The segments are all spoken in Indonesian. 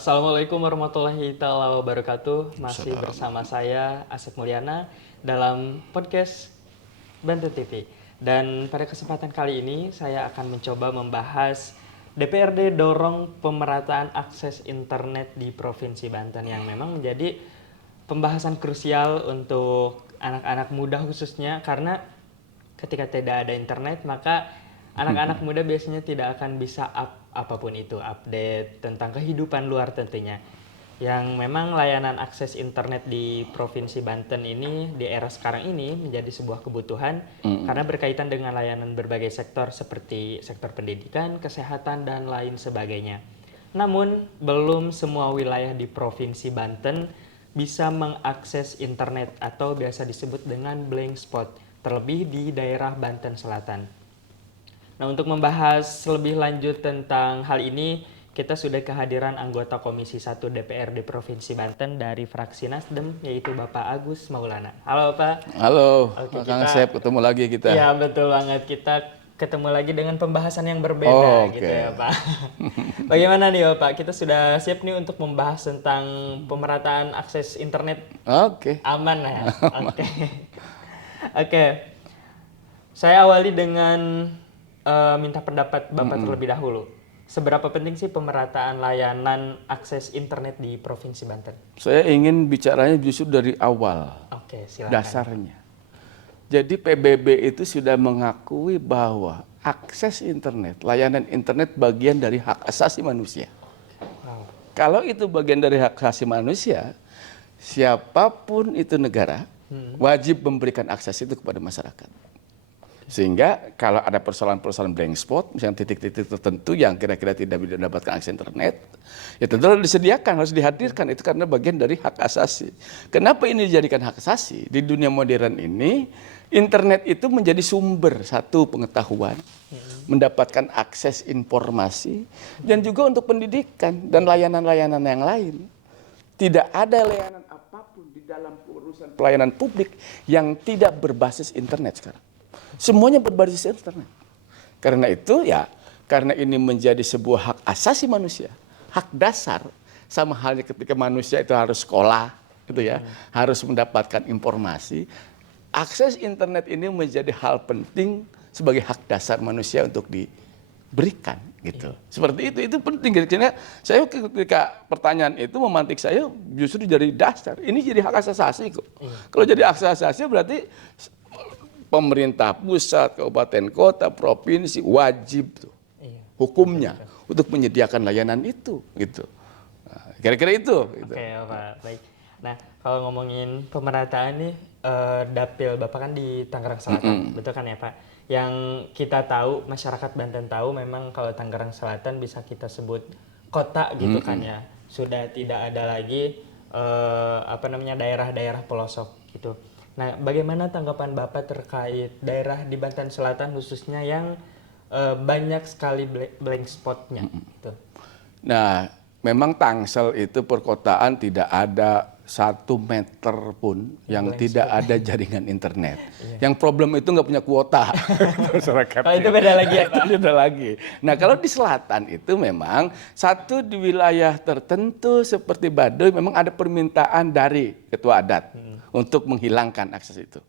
Assalamualaikum warahmatullahi taala wabarakatuh. Masih bersama saya Asep Mulyana dalam podcast Banten TV. Dan pada kesempatan kali ini saya akan mencoba membahas DPRD dorong pemerataan akses internet di Provinsi Banten yang memang menjadi pembahasan krusial untuk anak-anak muda khususnya karena ketika tidak ada internet maka anak-anak muda biasanya tidak akan bisa apapun itu, update tentang kehidupan luar tentunya. Yang memang layanan akses internet di Provinsi Banten ini di era sekarang ini menjadi sebuah kebutuhan karena berkaitan dengan layanan berbagai sektor seperti sektor pendidikan, kesehatan, dan lain sebagainya. Namun, belum semua wilayah di Provinsi Banten bisa mengakses internet atau biasa disebut dengan blank spot, terlebih di daerah Banten Selatan. Nah, untuk membahas lebih lanjut tentang hal ini, kita sudah kehadiran anggota Komisi 1 DPRD Provinsi Banten dari fraksi Nasdem, yaitu Bapak Agus Maulana. Halo, Pak. Halo, Oke, Kang Asep, ketemu lagi kita. Ya, betul banget. Kita ketemu lagi dengan pembahasan yang berbeda Oke. gitu ya, Pak. Bagaimana nih, Bapak? Kita sudah siap nih untuk membahas tentang pemerataan akses internet Oke. aman ya? Oke. Oke. Saya awali dengan minta pendapat Bapak terlebih dahulu. Seberapa penting sih pemerataan layanan akses internet di Provinsi Banten? Saya ingin bicaranya justru dari awal, Oke, silakan. dasarnya. Jadi PBB itu sudah mengakui bahwa akses internet, layanan internet bagian dari hak asasi manusia. Wow. Kalau itu bagian dari hak asasi manusia, siapapun itu negara wajib memberikan akses itu kepada masyarakat. Sehingga kalau ada persoalan-persoalan blank spot, misalnya titik-titik tertentu yang kira-kira tidak bisa mendapatkan akses internet, ya tentu harus disediakan, harus dihadirkan. Itu karena bagian dari hak asasi. Kenapa ini dijadikan hak asasi? Di dunia modern ini, internet itu menjadi sumber satu pengetahuan, mendapatkan akses informasi, dan juga untuk pendidikan dan layanan-layanan yang lain. Tidak ada layanan apapun di dalam urusan pelayanan publik yang tidak berbasis internet sekarang. Semuanya berbasis internet. Karena itu ya, karena ini menjadi sebuah hak asasi manusia, hak dasar, sama halnya ketika manusia itu harus sekolah, gitu ya, harus mendapatkan informasi. Akses internet ini menjadi hal penting sebagai hak dasar manusia untuk diberikan, gitu. Seperti itu penting. Karena saya ketika pertanyaan itu memantik saya justru dari dasar. Ini jadi hak asasi kok. Kalau jadi hak asasi berarti pemerintah pusat, kabupaten, kota, provinsi wajib tuh hukumnya untuk menyediakan layanan itu, gitu. Nah, kira-kira itu. Gitu. Oke, Pak. Baik. Nah, kalau ngomongin pemerataan nih, dapil Bapak kan di Tangerang Selatan, betul kan ya, Pak? Yang kita tahu, masyarakat Banten tahu memang kalau Tangerang Selatan bisa kita sebut kota gitu kan ya. Sudah tidak ada lagi daerah-daerah pelosok gitu. Nah, bagaimana tanggapan Bapak terkait daerah di Banten Selatan khususnya yang banyak sekali blank spotnya? Gitu. Nah, memang Tangsel itu perkotaan tidak ada 1 meter pun yang tidak ada jaringan internet. Yang problem itu nggak punya kuota masyarakat. Oh, itu beda lagi ya, Pak? Itu beda lagi. Nah, kalau di selatan itu memang satu di wilayah tertentu seperti Baduy memang ada permintaan dari ketua adat untuk menghilangkan akses itu.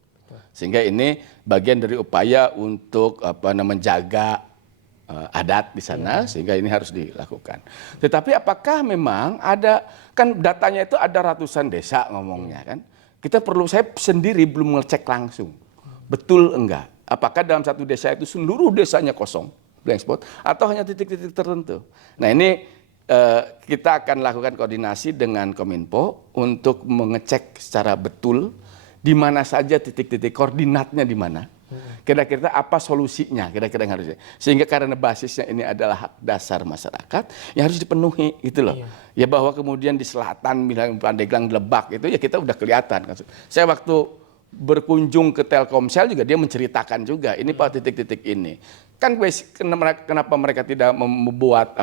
Sehingga ini bagian dari upaya untuk menjaga adat di sana, sehingga ini harus dilakukan. Tetapi apakah memang ada, kan datanya itu ada ratusan desa ngomongnya kan. Saya sendiri belum ngecek langsung. Betul enggak? Apakah dalam satu desa itu seluruh desanya kosong, blank spot, atau hanya titik-titik tertentu? Nah, ini kita akan lakukan koordinasi dengan Kominfo untuk mengecek secara betul di mana saja titik-titik koordinatnya di mana. Kira-kira apa solusinya, kira-kira yang harusnya. Sehingga karena basisnya ini adalah hak dasar masyarakat yang harus dipenuhi gitu loh. Ya bahwa kemudian di selatan, misalnya Pandeglang, Lebak itu ya kita udah kelihatan. Saya waktu berkunjung ke Telkomsel juga dia menceritakan juga ini Pak titik-titik ini. Kan kenapa mereka tidak membuat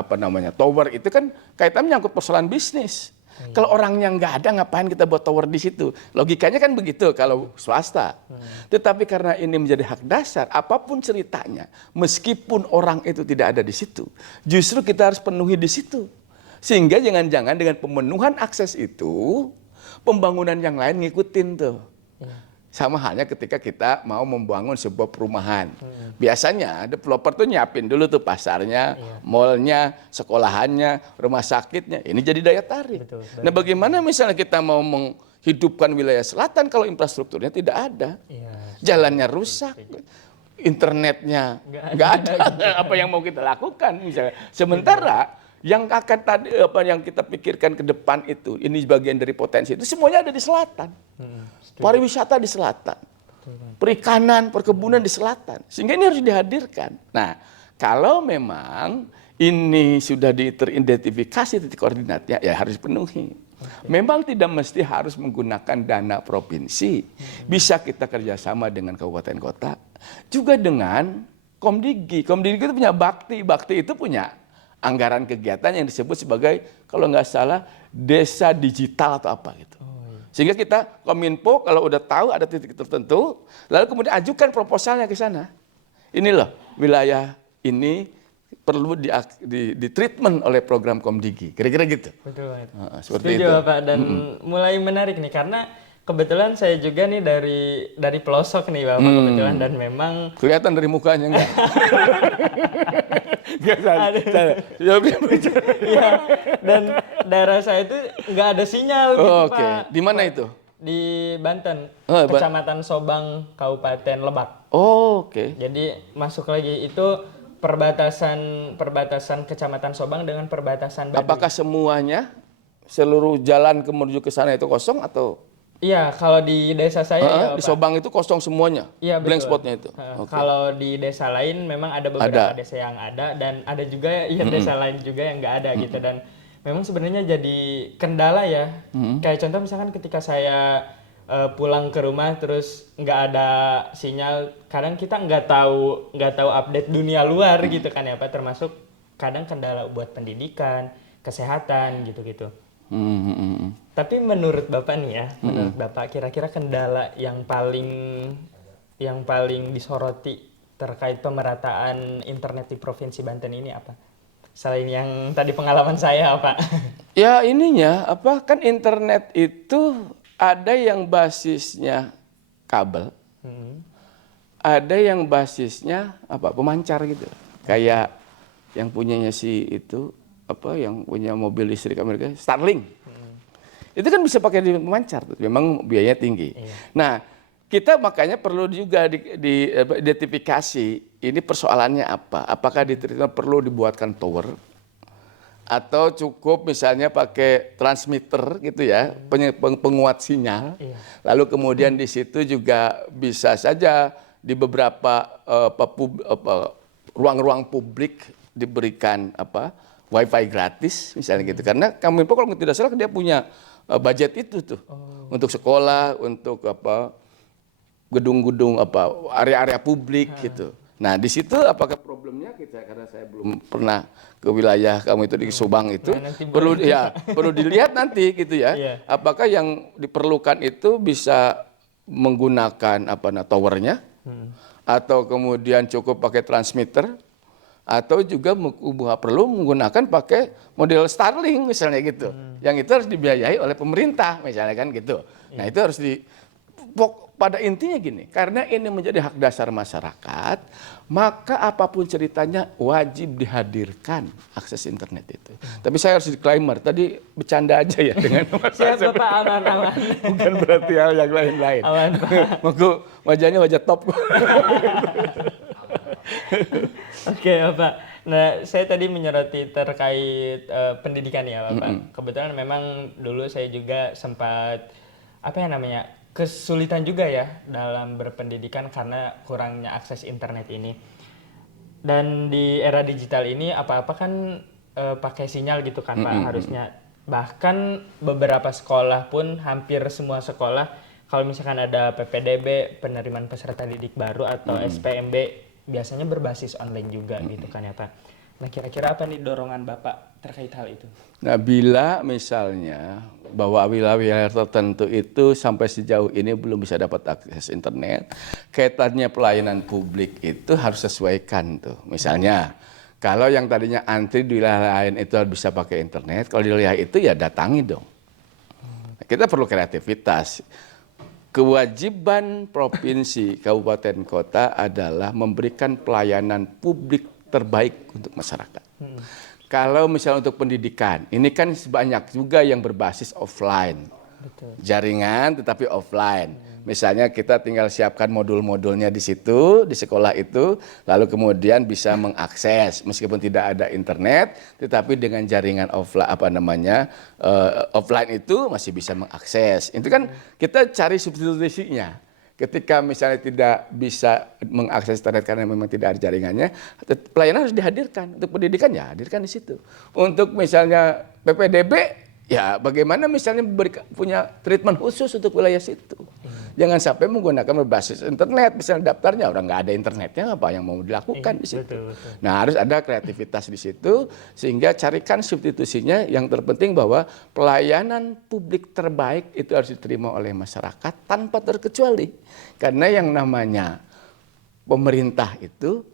tower itu kan kaitannya menyangkut persoalan bisnis. Kalau orangnya nggak ada, ngapain kita buat tower di situ? Logikanya kan begitu kalau swasta. Tetapi karena ini menjadi hak dasar, apapun ceritanya, meskipun orang itu tidak ada di situ, justru kita harus penuhi di situ. Sehingga jangan-jangan dengan pemenuhan akses itu, pembangunan yang lain ngikutin tuh. Sama halnya ketika kita mau membangun sebuah perumahan. Biasanya developer tuh nyiapin dulu tuh pasarnya, mallnya, sekolahannya, rumah sakitnya. Ini jadi daya tarik. Betul. Nah bagaimana misalnya kita mau menghidupkan wilayah selatan kalau infrastrukturnya tidak ada? Iya. Jalannya rusak, internetnya nggak ada. Apa yang mau kita lakukan misalnya? Sementara yang akan tadi apa yang kita pikirkan ke depan itu, ini bagian dari potensi itu semuanya ada di selatan. Pariwisata di selatan, perikanan, perkebunan di selatan. Sehingga ini harus dihadirkan. Nah, kalau memang ini sudah teridentifikasi titik koordinatnya, ya harus dipenuhi. Memang tidak mesti harus menggunakan dana provinsi. Bisa kita kerjasama dengan kabupaten kota. Juga dengan Komdigi. Komdigi itu punya bakti. Bakti itu punya anggaran kegiatan yang disebut sebagai, kalau nggak salah, desa digital atau apa gitu. Sehingga kita Kominfo kalau udah tahu ada titik tertentu, lalu kemudian ajukan proposalnya ke sana. Ini loh wilayah ini perlu di treatment oleh program Komdigi. Kira-kira gitu. Betul. Seperti Setuju, itu. Bapak. Dan mulai menarik nih karena kebetulan saya juga nih dari pelosok nih Bapak kebetulan, dan memang Kelihatan dari mukanya enggak? Enggak salah. Iya, dan daerah saya itu nggak ada sinyal gitu, Oke. Pak. Di mana itu? Di Banten, Oh, Kecamatan Sobang, Kabupaten Lebak. Oke. Jadi masuk lagi itu perbatasan Kecamatan Sobang dengan perbatasan Baduy. Apakah semuanya seluruh jalan menuju ke sana itu kosong atau Iya, kalau di desa saya ya, di Pak. Sobang itu kosong semuanya? Iya, Blank betul. spotnya itu. Oke. Kalau di desa lain memang ada beberapa Ada. desa yang ada, dan ada juga ya desa lain juga yang nggak ada gitu. Dan memang sebenarnya jadi kendala ya. Kayak contoh misalkan ketika saya pulang ke rumah terus nggak ada sinyal, kadang kita nggak tahu update dunia luar gitu kan ya Pak. Termasuk kadang kendala buat pendidikan, kesehatan gitu-gitu. Tapi menurut Bapak nih ya, menurut Bapak kira-kira kendala yang paling disoroti terkait pemerataan internet di Provinsi Banten ini apa? Selain yang tadi pengalaman saya, Pak. Ya ininya apa kan internet itu ada yang basisnya kabel, ada yang basisnya apa pemancar gitu. Kayak yang punyanya si itu apa yang punya mobil listrik Amerika, Starlink. Itu kan bisa pakai di pemancar, memang biayanya tinggi. Iya. Nah, kita makanya perlu juga identifikasi ini persoalannya apa. Apakah perlu dibuatkan tower atau cukup misalnya pakai transmitter gitu ya, penguat sinyal. Iya. Lalu kemudian di situ juga bisa saja di beberapa ruang-ruang publik diberikan wifi gratis misalnya gitu. Karena Kominfo kalau tidak salah dia punya budget itu tuh untuk sekolah, untuk gedung-gedung area-area publik gitu. Nah di situ apakah problemnya kita karena saya belum pernah ke wilayah kamu itu di Subang itu perlu dilihat nanti gitu ya. Iya. Apakah yang diperlukan itu bisa menggunakan towernya atau kemudian cukup pakai transmitter atau juga perlu menggunakan pakai model Starlink misalnya gitu. Yang itu harus dibiayai oleh pemerintah misalnya kan gitu. Nah itu harus pada intinya gini, karena ini menjadi hak dasar masyarakat, maka apapun ceritanya wajib dihadirkan akses internet itu. Tapi saya harus disclaimer, tadi bercanda aja ya dengan Siap Bapak, aman. bukan berarti hal yang lain-lain. Aman, Pak. Wajahnya wajah top. Oke, Bapak. Nah, saya tadi menyoroti terkait pendidikan ya, Bapak. Kebetulan memang dulu saya juga sempat kesulitan juga ya dalam berpendidikan karena kurangnya akses internet ini. Dan di era digital ini apa-apa kan pakai sinyal gitu kan Pak harusnya. Bahkan beberapa sekolah pun, hampir semua sekolah, kalau misalkan ada PPDB, penerimaan peserta didik baru atau SPMB, biasanya berbasis online juga gitu kan ya Pak. Nah kira-kira apa nih dorongan Bapak terkait hal itu? Nah bila misalnya bahwa wilayah tertentu itu sampai sejauh ini belum bisa dapat akses internet, kaitannya pelayanan publik itu harus sesuaikan tuh. Misalnya Kalau yang tadinya antri di wilayah lain itu bisa pakai internet, kalau di wilayah itu ya datangi dong. Kita perlu kreativitas. Kewajiban provinsi, kabupaten, kota adalah memberikan pelayanan publik terbaik untuk masyarakat. Kalau misalnya untuk pendidikan, ini kan banyak juga yang berbasis offline. Betul. Jaringan tetapi offline. Misalnya kita tinggal siapkan modul-modulnya di situ, di sekolah itu, lalu kemudian bisa mengakses meskipun tidak ada internet, tetapi dengan jaringan offline itu masih bisa mengakses. Itu kan kita cari substitusinya. Ketika misalnya tidak bisa mengakses internet karena memang tidak ada jaringannya, pelayanan harus dihadirkan. Untuk pendidikan ya hadirkan di situ. Untuk misalnya PPDB, ya bagaimana misalnya punya treatment khusus untuk wilayah situ. Jangan sampai menggunakan berbasis internet, misalnya daftarnya orang nggak ada internetnya, apa yang mau dilakukan di situ. Betul, betul. Nah harus ada kreativitas di situ, sehingga carikan substitusinya. Yang terpenting bahwa pelayanan publik terbaik itu harus diterima oleh masyarakat tanpa terkecuali. Karena yang namanya pemerintah itu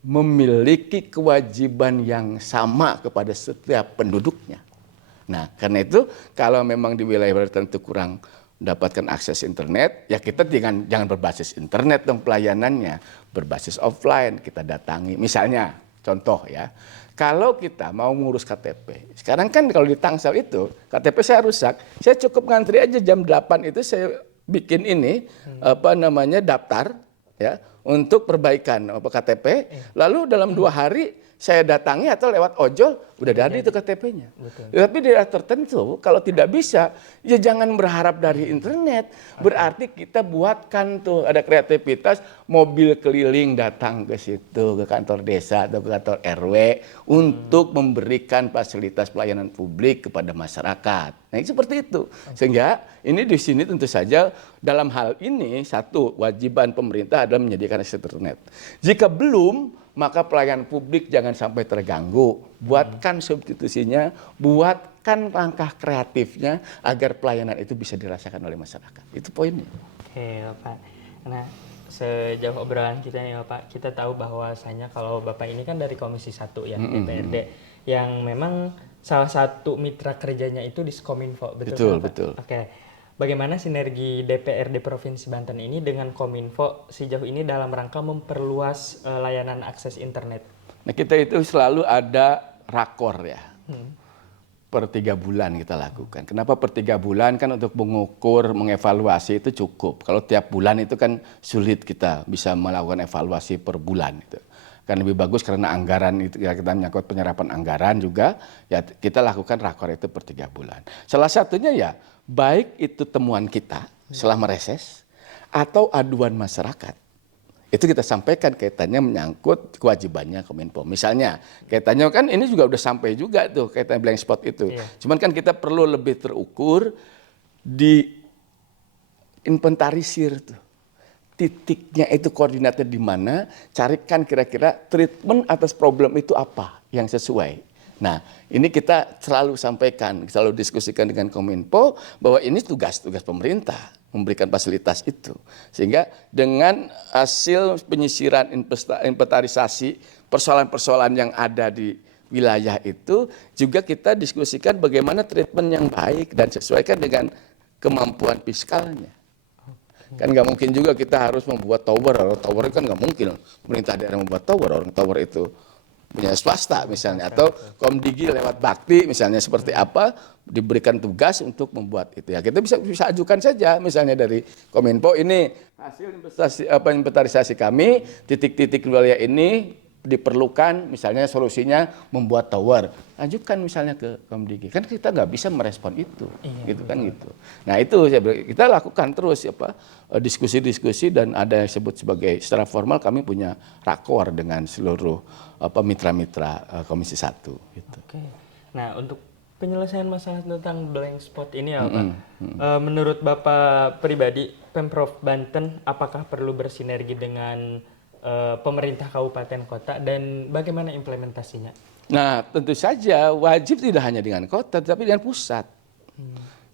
memiliki kewajiban yang sama kepada setiap penduduknya. Nah, karena itu kalau memang di wilayah tertentu kurang mendapatkan akses internet, ya kita jangan berbasis internet dong pelayanannya, berbasis offline, kita datangi. Misalnya, contoh ya, kalau kita mau ngurus KTP, sekarang kan kalau di Tangsel itu, KTP saya rusak, saya cukup ngantri aja jam 8 itu saya bikin ini, daftar ya, untuk perbaikan KTP, lalu dalam 2 hari, saya datangi atau lewat ojol, udah ada itu KTP-nya. Tapi di daerah tertentu, kalau tidak bisa, ya jangan berharap dari internet. Berarti kita buatkan tuh, ada kreativitas, mobil keliling datang ke situ, ke kantor desa atau ke kantor RW, untuk memberikan fasilitas pelayanan publik kepada masyarakat. Nah, seperti itu. Sehingga ini di sini tentu saja dalam hal ini, satu, wajiban pemerintah adalah menyediakan akses internet. Jika belum, maka pelayanan publik jangan sampai terganggu. Buatkan substitusinya, buatkan langkah kreatifnya agar pelayanan itu bisa dirasakan oleh masyarakat. Itu poinnya. Oke, Bapak. Nah, sejauh obrolan kita nih, Bapak, kita tahu bahwasanya kalau Bapak ini kan dari Komisi 1 ya, DPRD, yang memang salah satu mitra kerjanya itu Diskominfo, betul, Bapak? Betul. Oke. Bagaimana sinergi DPRD Provinsi Banten ini dengan Kominfo sejauh ini dalam rangka memperluas layanan akses internet? Nah, kita itu selalu ada rakor ya. Per 3 bulan kita lakukan. Kenapa per 3 bulan? Kan untuk mengukur, mengevaluasi itu cukup. Kalau tiap bulan itu kan sulit kita bisa melakukan evaluasi per bulan. Gitu. Kan lebih bagus karena anggaran itu ya, kita menyangkut penyerapan anggaran juga, ya kita lakukan rakor itu per 3 bulan. Salah satunya ya, baik itu temuan kita selama reses atau aduan masyarakat. Itu kita sampaikan kaitannya menyangkut kewajibannya Kominfo. Misalnya kaitannya kan ini juga udah sampai juga tuh kaitan blank spot itu. Iya. Cuman kan kita perlu lebih terukur di inventarisir tuh. Titiknya itu koordinatnya di mana, carikan kira-kira treatment atas problem itu apa yang sesuai. Nah, ini kita selalu sampaikan, selalu diskusikan dengan Kominfo bahwa ini tugas-tugas pemerintah memberikan fasilitas itu. Sehingga dengan hasil penyisiran inventarisasi persoalan-persoalan yang ada di wilayah itu, juga kita diskusikan bagaimana treatment yang baik dan sesuaikan dengan kemampuan fiskalnya. Kan nggak mungkin juga kita harus membuat tower. Tower kan nggak mungkin pemerintah daerah membuat tower. Orang tower itu punya swasta misalnya, atau Komdigi lewat Bakti misalnya, seperti apa diberikan tugas untuk membuat itu ya. Kita bisa ajukan saja misalnya dari Kominfo, ini hasil inventarisasi kami, titik-titik wilayah ini diperlukan misalnya solusinya membuat tower, ajukan misalnya ke Komdigi. Kan kita nggak bisa merespon itu, gitu kan gitu. Nah itu kita lakukan terus diskusi-diskusi, dan ada yang disebut sebagai secara formal kami punya rakor dengan seluruh mitra-mitra Komisi 1. Gitu. Oke. Nah untuk penyelesaian masalah tentang blank spot ini ya Pak, menurut Bapak pribadi, Pemprov Banten apakah perlu bersinergi dengan pemerintah kabupaten kota, dan bagaimana implementasinya? Nah, tentu saja wajib tidak hanya dengan kota, tapi dengan pusat.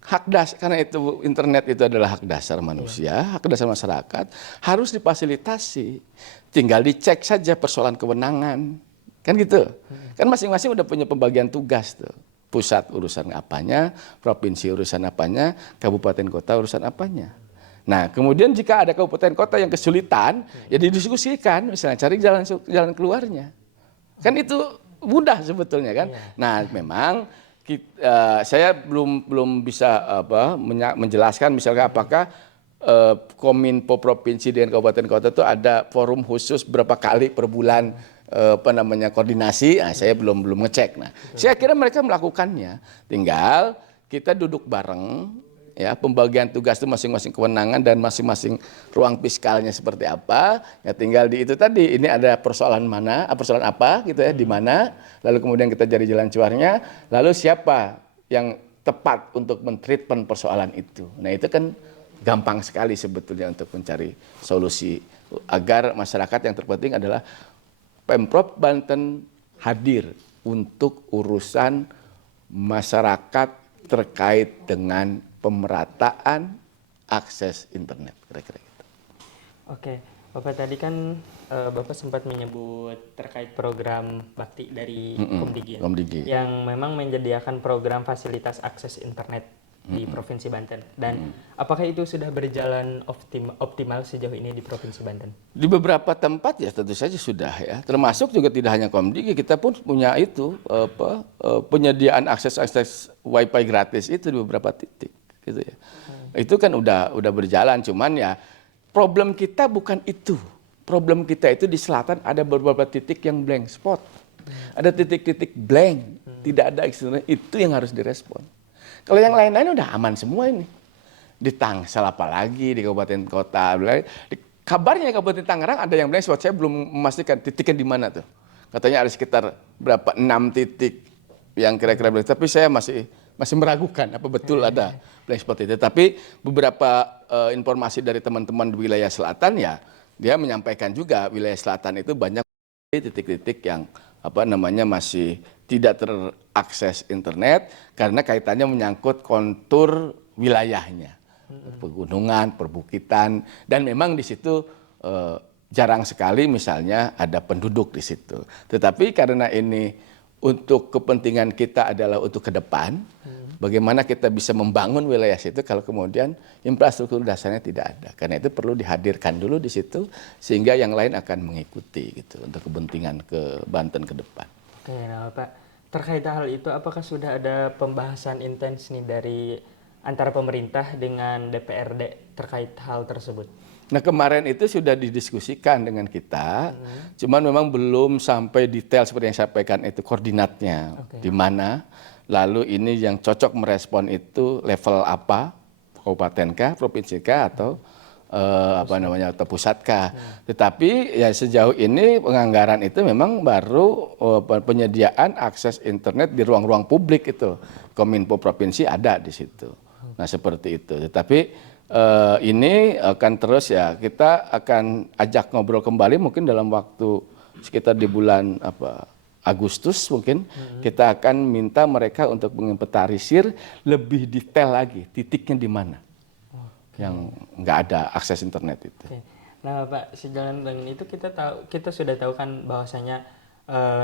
Hak dasar, karena itu internet itu adalah hak dasar manusia, hak dasar masyarakat, harus difasilitasi. Tinggal dicek saja persoalan kewenangan Kan gitu. Kan masing-masing udah punya pembagian tugas tuh. Pusat urusan apanya, provinsi urusan apanya, kabupaten kota urusan apanya. Nah, kemudian jika ada kabupaten kota yang kesulitan, ya didiskusikan, misalnya cari jalan keluarnya. Kan itu mudah sebetulnya kan. Nah, memang saya belum bisa menjelaskan misalnya apakah Kominfo provinsi dengan kabupaten kota itu ada forum khusus berapa kali per bulan koordinasi. Nah, saya belum ngecek. Nah, saya kira mereka melakukannya. Tinggal kita duduk bareng, ya, pembagian tugas itu masing-masing kewenangan dan masing-masing ruang fiskalnya seperti apa. Ya tinggal di itu tadi, ini ada persoalan apa gitu ya, di mana, lalu kemudian kita cari jalan keluarnya, lalu siapa yang tepat untuk men-treatment persoalan itu. Nah, itu kan gampang sekali sebetulnya untuk mencari solusi agar masyarakat, yang terpenting adalah Pemprov Banten hadir untuk urusan masyarakat terkait dengan pemerataan akses internet, kira-kira gitu. Oke, Bapak tadi kan Bapak sempat menyebut terkait program bakti dari Komdigi, yang memang menyediakan program fasilitas akses internet di Provinsi Banten. Dan apakah itu sudah berjalan optimal sejauh ini di Provinsi Banten? Di beberapa tempat ya tentu saja sudah ya. Termasuk juga tidak hanya Komdigi, kita pun punya itu penyediaan akses WiFi gratis itu di beberapa titik gitu ya. Itu kan udah berjalan, cuman ya problem kita bukan itu. Problem kita itu di selatan ada beberapa titik yang blank spot. Ada titik-titik blank, tidak ada internet, itu yang harus direspon. Kalau yang lain-lain udah aman semua ini. Di Tangsel apalagi, di kabupaten kota. Kabarnya Kabupaten Tangerang ada yang blank spot, saya belum memastikan titiknya di mana tuh. Katanya ada sekitar 6 titik yang kira-kira blank, tapi saya masih meragukan apa betul ada blank spot itu. Tapi beberapa informasi dari teman-teman di wilayah selatan ya, dia menyampaikan juga wilayah selatan itu banyak titik-titik yang masih tidak terakses internet karena kaitannya menyangkut kontur wilayahnya, pegunungan, perbukitan, dan memang di situ jarang sekali misalnya ada penduduk di situ. Tetapi karena ini untuk kepentingan kita adalah untuk ke depan, bagaimana kita bisa membangun wilayah situ kalau kemudian infrastruktur dasarnya tidak ada. Karena itu perlu dihadirkan dulu di situ sehingga yang lain akan mengikuti gitu untuk kepentingan ke Banten ke depan. Oke, nah Pak, terkait hal itu apakah sudah ada pembahasan intens nih dari antara pemerintah dengan DPRD terkait hal tersebut? Nah, kemarin itu sudah didiskusikan dengan kita, cuman memang belum sampai detail seperti yang saya sampaikan itu koordinatnya di mana. Lalu ini yang cocok merespon itu level apa, kabupaten kah, provinsi kah, atau atau pusat kah. Tetapi ya sejauh ini penganggaran itu memang baru penyediaan akses internet di ruang-ruang publik itu. Kominfo provinsi ada di situ. Nah, seperti itu. Tetapi ini akan terus ya, kita akan ajak ngobrol kembali mungkin dalam waktu sekitar di bulan Agustus mungkin kita akan minta mereka untuk menginventarisir lebih detail lagi titiknya di mana yang nggak ada akses internet itu. Nah Pak, sejalan dengan itu kita sudah tahu kan bahwasanya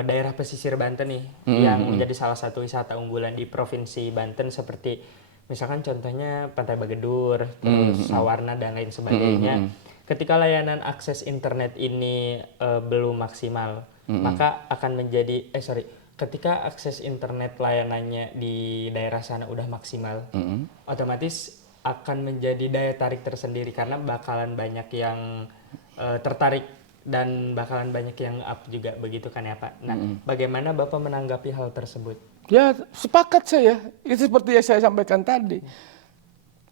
daerah pesisir Banten nih yang menjadi salah satu wisata unggulan di Provinsi Banten seperti misalkan contohnya Pantai Bagedur, terus Sawarna dan lain sebagainya. Ketika layanan akses internet ini belum maksimal, maka akan menjadi ketika akses internet layanannya di daerah sana udah maksimal, otomatis akan menjadi daya tarik tersendiri karena bakalan banyak yang tertarik dan bakalan banyak yang up juga, begitu kan ya Pak? Nah, bagaimana Bapak menanggapi hal tersebut? Ya, sepakat saya. Itu seperti yang saya sampaikan tadi.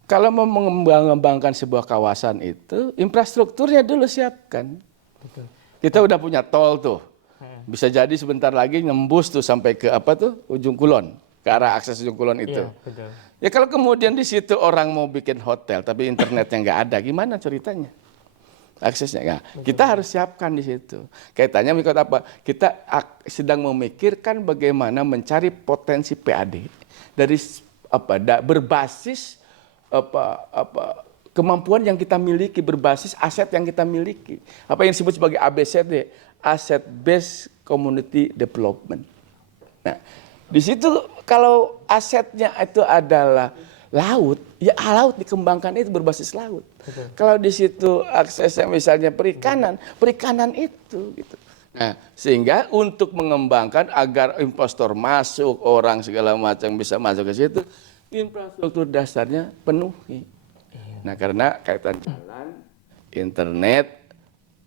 Kalau mau mengembangkan sebuah kawasan itu, infrastrukturnya dulu siapkan. Betul. Kita udah punya tol tuh. Bisa jadi sebentar lagi nembus tuh sampai ke ujung kulon, ke arah akses ujung kulon itu. Iya, betul. Ya kalau kemudian di situ orang mau bikin hotel tapi internetnya nggak ada, gimana ceritanya? Aksesnya nggak. Kita harus siapkan di situ. Kaitannya mengikut apa? Kita sedang memikirkan bagaimana mencari potensi PAD dari berbasis kemampuan yang kita miliki, berbasis aset yang kita miliki. Apa yang disebut sebagai ABCD, Asset Based community development. Nah, di situ kalau asetnya itu adalah laut, ya laut dikembangkan itu berbasis laut. Kalau di situ aksesnya misalnya perikanan, perikanan itu gitu. Nah, sehingga untuk mengembangkan agar investor masuk, orang segala macam bisa masuk ke situ, infrastruktur dasarnya penuhi. Nah, karena kaitan jalan, internet,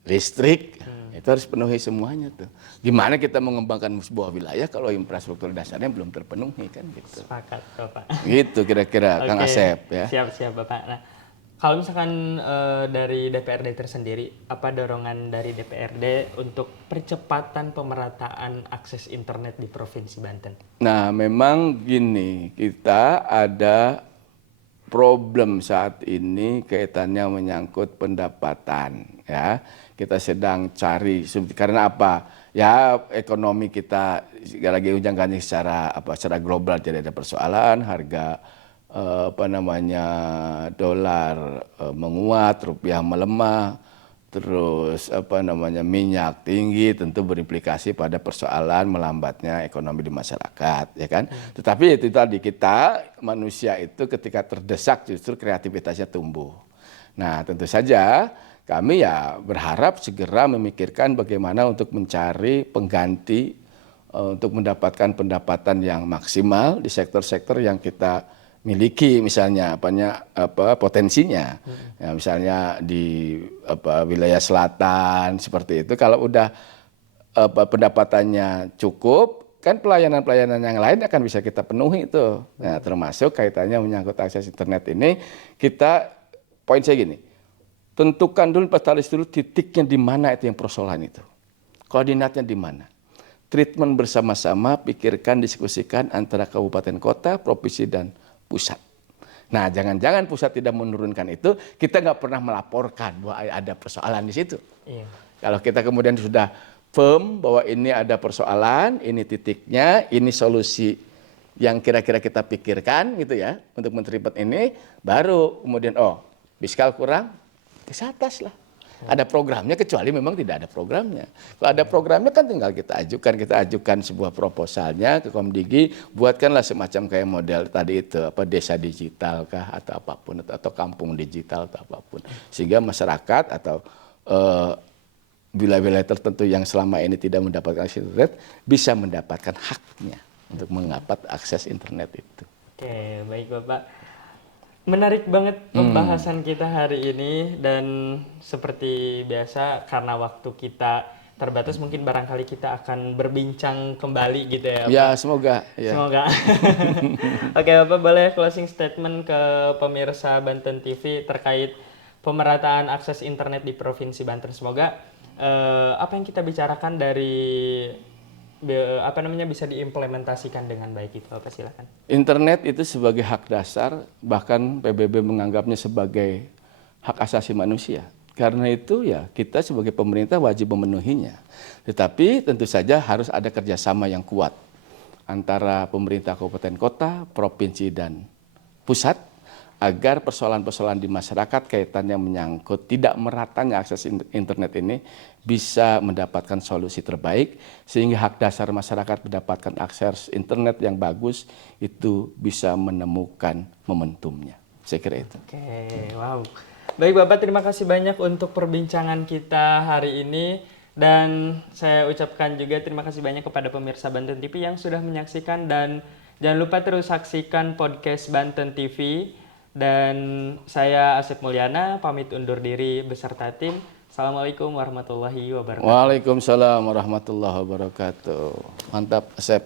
listrik, itu harus penuhi semuanya tuh. Gimana kita mengembangkan sebuah wilayah kalau infrastruktur dasarnya belum terpenuhi kan gitu. Sepakat Bapak. Gitu kira-kira Kang Asep ya. Siap Bapak. Nah, kalau misalkan dari DPRD tersendiri, apa dorongan dari DPRD untuk percepatan pemerataan akses internet di Provinsi Banten? Nah, memang gini, kita ada problem saat ini kaitannya menyangkut pendapatan ya. Kita sedang cari karena apa? Ya ekonomi kita lagi ujang-ganjing secara global, jadi ada persoalan harga dolar menguat, rupiah melemah, terus minyak tinggi, tentu berimplikasi pada persoalan melambatnya ekonomi di masyarakat, ya kan? Tetapi itu tadi, kita manusia itu ketika terdesak justru kreativitasnya tumbuh. Nah, tentu saja kami ya berharap segera memikirkan bagaimana untuk mencari pengganti untuk mendapatkan pendapatan yang maksimal di sektor-sektor yang kita miliki, misalnya potensinya, ya, misalnya di wilayah selatan seperti itu. Kalau udah pendapatannya cukup, kan pelayanan-pelayanan yang lain akan bisa kita penuhi itu. Nah, termasuk kaitannya menyangkut akses internet ini, poin saya gini, tentukan dulu, establish dulu titiknya di mana itu yang persoalan itu, koordinatnya di mana. Treatment bersama-sama, pikirkan, diskusikan antara kabupaten kota, provinsi dan pusat. Nah, jangan-jangan pusat tidak menurunkan itu, kita nggak pernah melaporkan bahwa ada persoalan di situ. Iya. Kalau kita kemudian sudah firm bahwa ini ada persoalan, ini titiknya, ini solusi yang kira-kira kita pikirkan gitu ya, untuk men-treatment ini, baru kemudian fiskal kurang, ke atas lah. Ada programnya, kecuali memang tidak ada programnya. Kalau ada programnya kan tinggal kita ajukan sebuah proposalnya ke Komdigi, buatkanlah semacam kayak model tadi itu, desa digital kah atau apapun, atau kampung digital atau apapun. Sehingga masyarakat atau wilayah-wilayah tertentu yang selama ini tidak mendapatkan akses internet bisa mendapatkan haknya untuk mendapat akses internet itu. Oke, baik Bapak. Menarik banget pembahasan kita hari ini, dan seperti biasa karena waktu kita terbatas, mungkin barangkali kita akan berbincang kembali gitu ya Pak? Ya, semoga. Ya. Semoga. Oke Bapak, boleh closing statement ke pemirsa Banten TV terkait pemerataan akses internet di Provinsi Banten. Semoga apa yang kita bicarakan bisa diimplementasikan dengan baik itu. Silakan. Internet itu sebagai hak dasar, bahkan PBB menganggapnya sebagai hak asasi manusia. Karena itu ya kita sebagai pemerintah wajib memenuhinya. Tetapi tentu saja harus ada kerjasama yang kuat antara pemerintah kabupaten kota, provinsi dan pusat, agar persoalan-persoalan di masyarakat kaitannya menyangkut tidak meratanya akses internet ini bisa mendapatkan solusi terbaik, sehingga hak dasar masyarakat mendapatkan akses internet yang bagus itu bisa menemukan momentumnya. Saya kira itu. Oke, wow. Baik Bapak, terima kasih banyak untuk perbincangan kita hari ini, dan saya ucapkan juga terima kasih banyak kepada pemirsa Banten TV yang sudah menyaksikan, dan jangan lupa terus saksikan podcast Banten TV. Dan saya Asep Mulyana pamit undur diri beserta tim. Assalamualaikum warahmatullahi wabarakatuh. Waalaikumsalam warahmatullahi wabarakatuh. Mantap Asep.